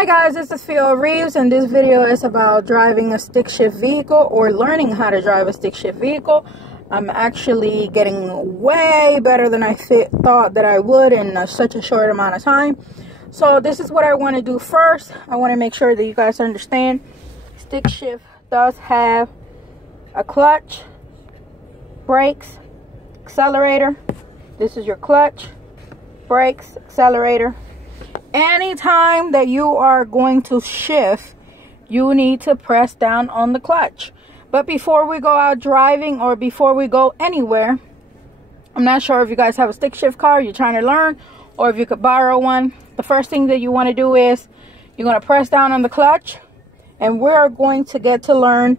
Hi guys, this is Fiona Reeves, and this video is about driving a stick shift vehicle or learning how to drive a stick shift vehicle. I'm actually getting way better than I thought that I would in such a short amount of time. So this is what I want to do first. I want to make sure that you guys understand stick shift does have a clutch, brakes, accelerator. This is your clutch, brakes, accelerator. Anytime that you are going to shift, you need to press down on the clutch. But before we go out driving or before we go anywhere, I'm not sure if you guys have a stick shift car you're trying to learn, or if you could borrow one. The first thing that you want to do is you're going to press down on the clutch, and we're going to get to learn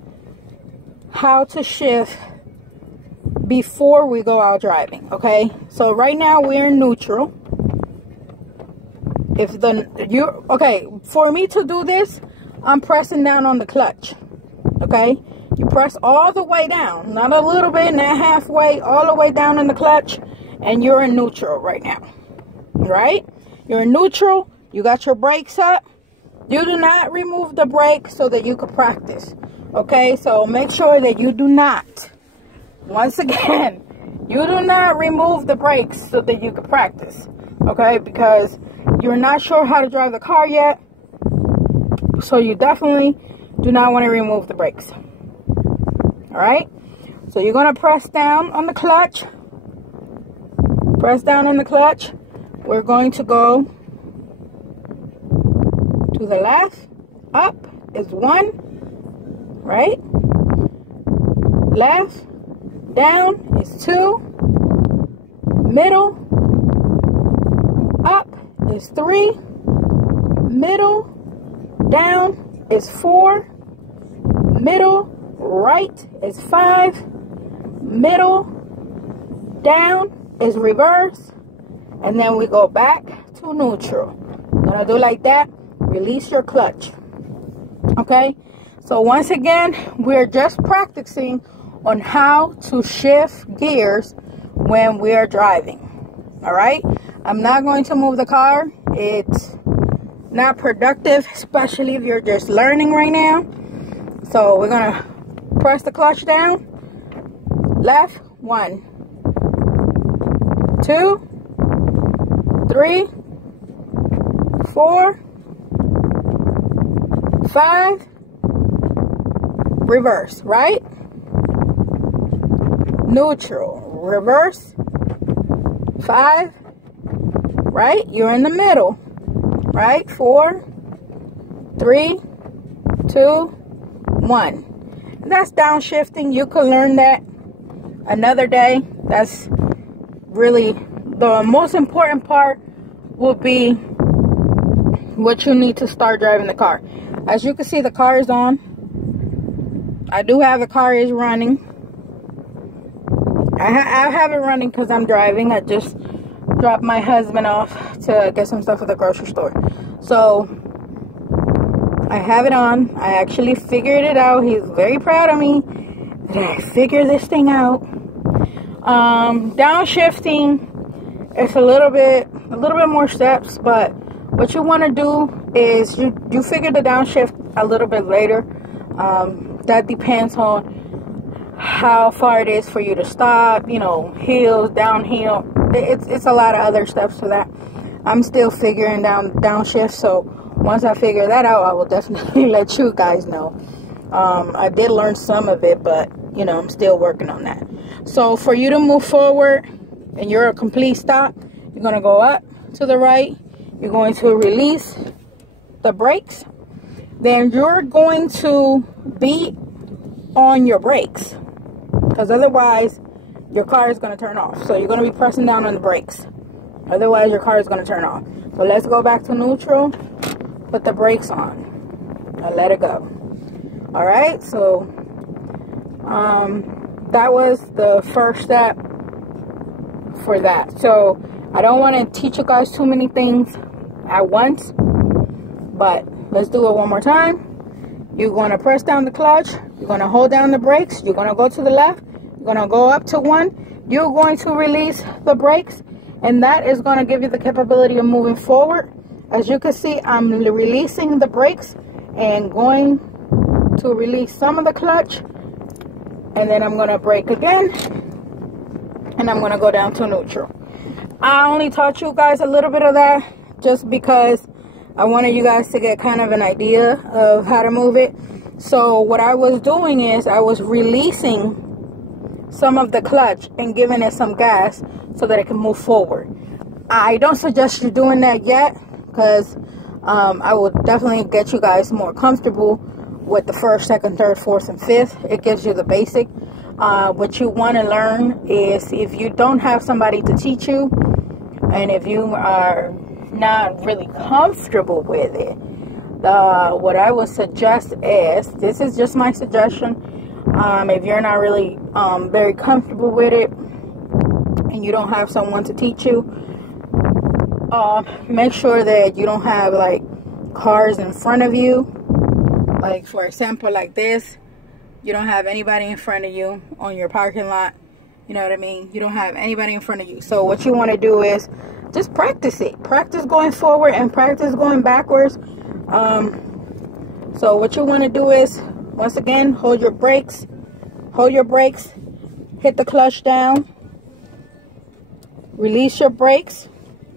how to shift before we go out driving. Okay, so right now we're in neutral. For me to do this, I'm pressing down on the clutch. Okay, you press all the way down, not a little bit, not halfway, all the way down in the clutch, and you're in neutral right now. Right, you're in neutral. You got your brakes up. You do not remove the brake so that you can practice. Okay, so make sure that you do not, once again, you do not remove the brakes so that you can practice. Okay, because you're not sure how to drive the car yet, so you definitely do not want to remove the brakes. All right, so you're going to press down on the clutch. Press down on the clutch. We're going to go to the left. Up is 1, right? Left. Down is 2. Middle. Up is 3. Middle. Down is 4. Middle. Right is 5. Middle. Down is reverse. And then we go back to neutral. Gonna do like that. Release your clutch. Okay, so once again, we're just practicing on how to shift gears when we are driving. All right, I'm not going to move the car. It's not productive, especially if you're just learning right now. So we're gonna press the clutch down. Left. 1, 2, 3, 4, 5. Reverse, right? Neutral, reverse. 5, right? You're in the middle, right? 4, 3, 2, 1. That's downshifting. You can learn that another day. That's really the most important part. Will be what you need to start driving the car. As you can see, the car is on. I do have the car is running. I have it running because I'm driving. I just dropped my husband off to get some stuff at the grocery store. So I have it on. I actually figured it out. He's very proud of me that I figured this thing out. Downshifting, it's a little bit more steps, but what you want to do is you figure the downshift a little bit later. That depends on how far it is for you to stop, you know, hills, downhill. It's a lot of other steps to that. I'm still figuring downshift, so once I figure that out, I will definitely let you guys know. I did learn some of it, but you know, I'm still working on that. So for you to move forward and you're a complete stop, you're going to go up to the right. You're going to release the brakes. Then you're going to be on your brakes, because otherwise your car is going to turn off. So you're going to be pressing down on the brakes. Otherwise your car is going to turn off. So let's go back to neutral. Put the brakes on and let it go. All right, so that was the first step for that. So I don't want to teach you guys too many things at once, but let's do it one more time. You're going to press down the clutch. You're going to hold down the brakes. You're going to go to the left. You're going to go up to 1. You're going to release the brakes, and that is going to give you the capability of moving forward as you can see, I'm releasing the brakes and going to release some of the clutch, and then I'm going to brake again, and I'm going to go down to neutral. I only taught you guys a little bit of that just because I wanted you guys to get kind of an idea of how to move it. So what I was doing is I was releasing some of the clutch and giving it some gas so that it can move forward. I don't suggest you doing that yet, because I will definitely get you guys more comfortable with the first, second, third, fourth, and fifth. It gives you the basic. What you want to learn is, if you don't have somebody to teach you, and if you are not really comfortable with it, what I would suggest is, this is just my suggestion, if you're not really very comfortable with it and you don't have someone to teach you, make sure that you don't have like cars in front of you. Like, for example, like this, you don't have anybody in front of you on your parking lot. You know what I mean? You don't have anybody in front of you. So what you want to do is just practice it. Practice going forward and practice going backwards. So what you want to do is, once again, hold your brakes, hit the clutch down, release your brakes,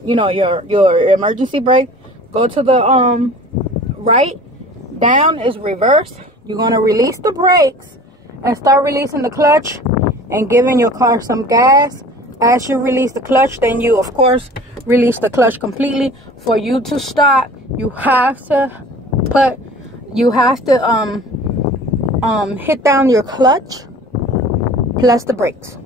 you know, your emergency brake, go to the right, down is reverse. You're going to release the brakes and start releasing the clutch and giving your car some gas. As you release the clutch, then you of course release the clutch completely. For you to stop, you have to hit down your clutch plus the brakes.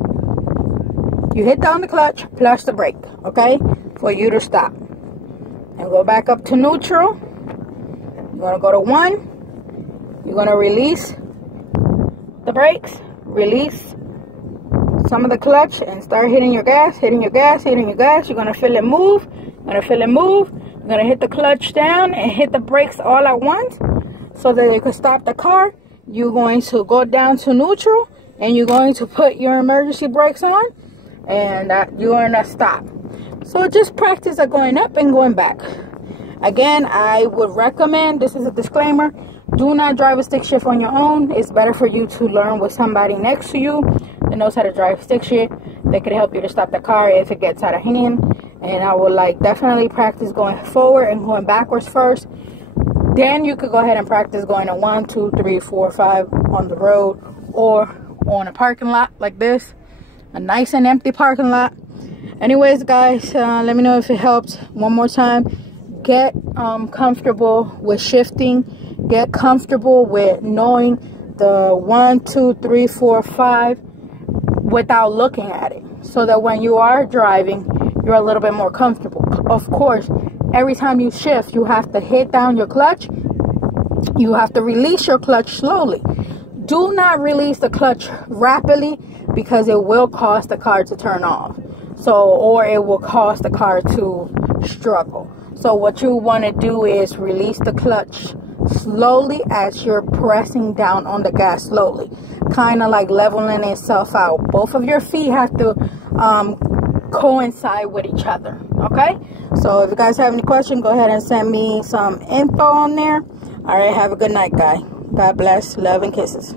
You hit down the clutch plus the brake, okay, for you to stop. And go back up to neutral. You're going to go to 1. You're going to release the brakes, release some of the clutch, and start hitting your gas, hitting your gas, hitting your gas. You're going to feel it move. You're going to feel it move. You're going to hit the clutch down and hit the brakes all at once so that you can stop the car. You're going to go down to neutral, and you're going to put your emergency brakes on, and you're going to stop. So just practice at going up and going back. Again, I would recommend, this is a disclaimer, do not drive a stick shift on your own. It's better for you to learn with somebody next to you that knows how to drive stick shift. They could help you to stop the car if it gets out of hand. And I would definitely practice going forward and going backwards first. Then you could go ahead and practice going to 1, 2, 3, 4, 5 on the road, or on a parking lot like this, a nice and empty parking lot. Anyways, guys, let me know if it helped. One more time, get comfortable with shifting. Get comfortable with knowing the 1, 2, 3, 4, 5 without looking at it, so that when you are driving, you're a little bit more comfortable. Of course, every time you shift, you have to hit down your clutch. You have to release your clutch slowly. Do not release the clutch rapidly, because it will cause the car to turn off. Or it will cause the car to struggle. So what you want to do is release the clutch slowly as you're pressing down on the gas slowly, kind of like leveling itself out. Both of your feet have to coincide with each other, okay? So if you guys have any questions, go ahead and send me some info on there. All right, have a good night, guy. God bless, love and kisses.